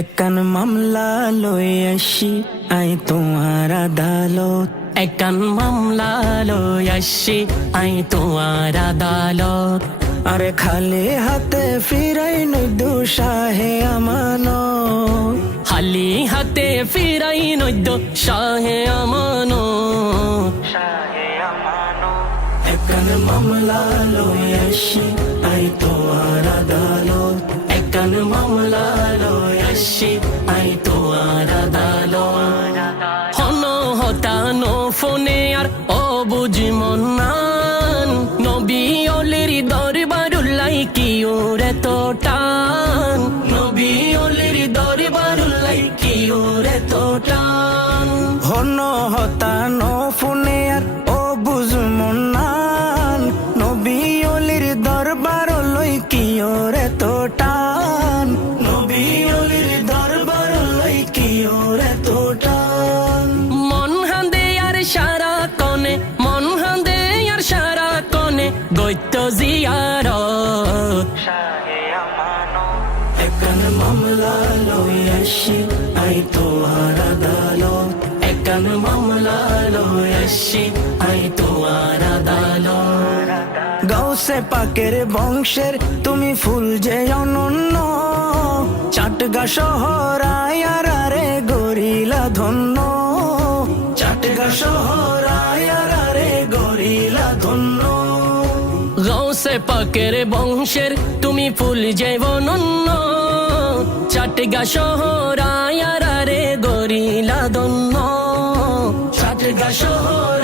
একখান মামলা লই আসি আই তোমার আদালত। একখান মামলা লই আসি আই তোমার আদালত। আরে খালি হাতে ফিরাই নই দুঃসাহে আমানত। খালি হাতে ফিরাই নদ্য শাহে আমানত। একখান মামলা লই আসি আই তোমার আদালত। একখান মামলা লই আসি আই তোমার আদালত। হন হতানো ফোনে আর অবুঝ মনান, নবী অলির দরবারুল্লাই কি ওরে তো টান। নবী অলির দরবারুল্লাই কি ওরে তো টান। হন হতানো ফোনে আর ও বুঝমন নান, নবী অলির দরবার লই কি ওরে তো টান। নবী অলির দরবার লই কি ওরে তো টান। মন হান্দে আর সারা কনে, মন হান্দে আর সারা কনে গৈত্য জিয়ারত। একখান মামলা লই আসি আই তোমার আদালত। একখান মামলা লই আসি আই তোমার আদালত। গাউসে পাকের বংশের তুমি ফুল যে অনন্য, চাটগা শহর আয়ারে গরিলা ধন্য। চাটগা শহর আয়ারে গরিলা ধন্য। গৌসে পাকের বংশের তুমি ফুল যে অনন্য, চাটগা শহর আয়ারে গরিলা দন্য। চাটগা শহর